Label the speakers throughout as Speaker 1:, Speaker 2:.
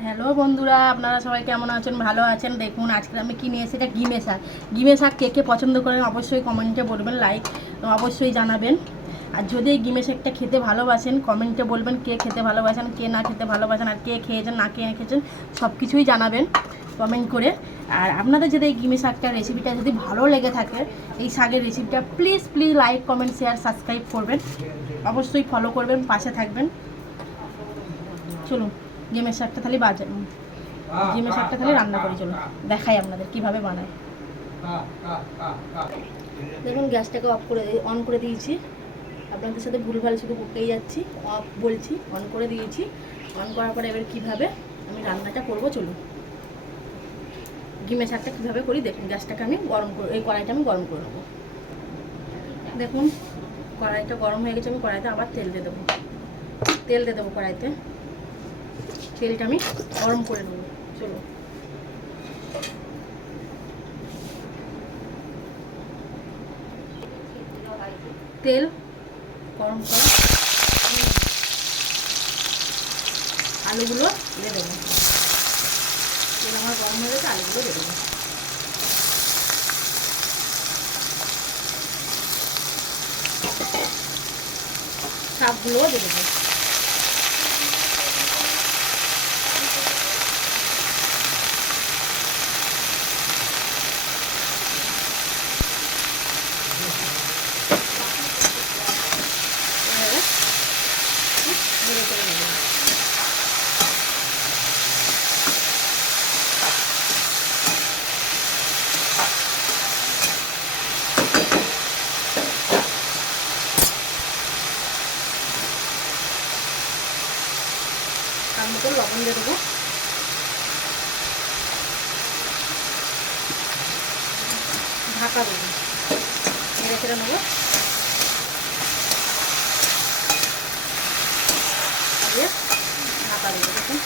Speaker 1: Hello বন্ধুরা, আপনারা সবাই কেমন আছেন? ভালো আছেন? দেখুন, আজকে আমি কিনে এসেছি? এটা গিমে শাক। গিমে শাক কে কে পছন্দ করেন অবশ্যই কমেন্টে বলবেন, লাইক অবশ্যই জানাবেন। আর যদি এই গিমে শাকটা খেতে ভালোবাসেন, কমেন্টে বলবেন কে খেতে ভালোবাসেন, কে না খেতে ভালোবাসেন, আর কে খেয়েছেন, না কে খেয়েছেন সব কিছুই জানাবেন কমেন্ট করে। আর আপনাদের যদি এই গিমে শাকটার রেসিপিটা যদি ভালো লেগে থাকে, এই শাকের রেসিপিটা please please like comment share subscribe করবেন। অবশ্যই ফলো করবেন, পাশে থাকবেন। চলুন। গেমের শাকটা তাহলে বাজে গেমের শাকটা তাহলে রান্না করি চলো দেখাই আপনাদের কীভাবে বানায়। দেখুন, গ্যাসটাকে অফ করে অন করে দিয়েছি। আপনাদের সাথে ভুলভাল শুধু বকেই যাচ্ছি। অফ বলছি অন করে দিয়েছি। অন করার পরে এবার কীভাবে আমি রান্নাটা করব, চলুন। গিমে শাকটা কীভাবে করি, দেখুন, গ্যাসটাকে আমি গরম করে, এই কড়াইটা আমি গরম করে নেব। দেখুন, কড়াইটা গরম হয়ে গেছে, আমি কড়াইতে আবার তেল দিয়ে দেবো। তেল দিয়ে দেবো কড়াইতে। তেলটা আমি গরম করে নেব। চলো। তেল গরম করা আলুগুলো দিয়ে দেবো। তেল আমার গরম হয়ে গেছে, আলুগুলো দিয়ে দেবো। শাকগুলোও দিয়ে দেবো এভাবে গুঁড়ো করে নেব তার মতো লবণ দিয়ে দেবো ঢাকা দেবো নেড়ে ফেলে নেব দিয়ে ঢাকা দেবো দেখুন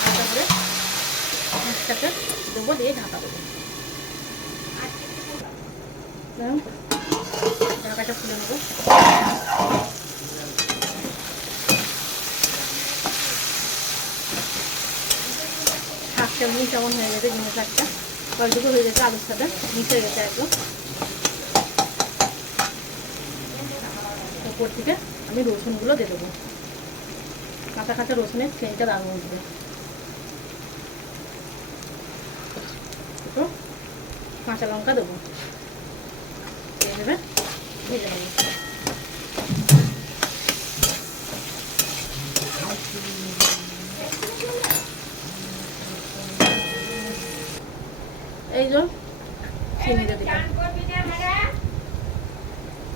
Speaker 1: ঢাকা করে মাছটাকে দেবো দিয়ে ঢাকা দেবো শাকটা এমনি কেমন হয়ে গেছে হয়ে গেছে আলুর সাথে থেকে আমি রসুনগুলো দিয়ে দেবো কাঁচা কাঁচা রসুনের সেন্টটা দারুণ উঠবে কাঁচা লঙ্কা দেবো। দিয়ে দেবে। ভেজে নেব এই যে দিলাম।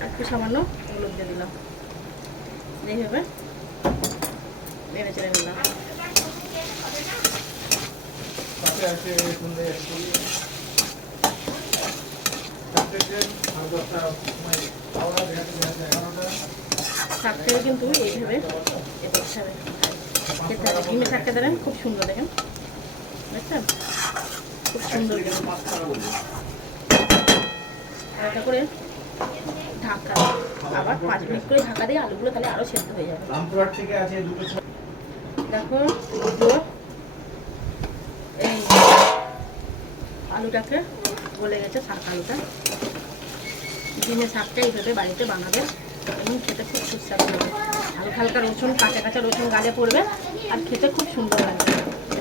Speaker 1: একটু সামান্য হলুদ দিয়ে দিলাম। এইভাবে নেড়ে চেড়ে নিলাম। শাকটাকে কিন্তু এইভাবে এ করতে খেতে হবে ডিমের শাকটা দেবেন খুব সুন্দর দেখেন। বুঝছেন? খুব সুন্দর এটা করে ঢাকা আবার পাঁচ মিনিট করে ঢাকা দিয়ে আলুগুলো তাহলে আরও সেদ্ধ হয়ে যাবে। দেখো এই আলুটাকে গলে গেছে শাক আলুটা। ডিমের শাকটা এইভাবে বাড়িতে বানাবে এবং খেতে খুব সুস্বাদু হবে। হালকা হালকা রসুন, কাঁচা কাঁচা রসুন গালে পড়বে আর খেতে খুব সুন্দর লাগবে।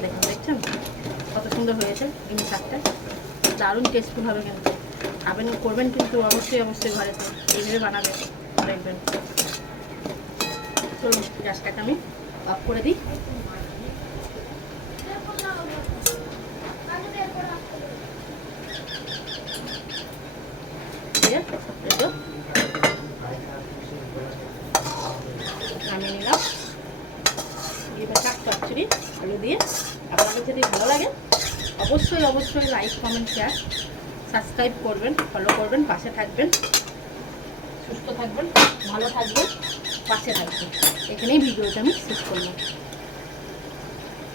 Speaker 1: দেখুন, দেখছেন? কত সুন্দর হয়েছে ডিমের শাকটা দারুণ টেস্টফুল হবে কিন্তু। খাবেন, করবেন কিন্তু অবশ্যই অবশ্যই ঘরেতে এইভাবে বানাবে দেখবেন। চলুন, গ্যাসটাকে আমি অফ করে দিই দিয়ে এই তো নামিয়ে নিলাম এবার শাক চচ্চড়ি আলু দিয়ে। আপনাদের যদি ভালো লাগে, অবশ্যই অবশ্যই লাইক কমেন্ট শেয়ার সাবস্ক্রাইব করবেন ফলো করবেন, পাশে থাকবেন। সুস্থ থাকবেন, ভালো থাকবেন, পাশে থাকবেন। এখানেই ভিডিওটা আমি শেষ করলাম।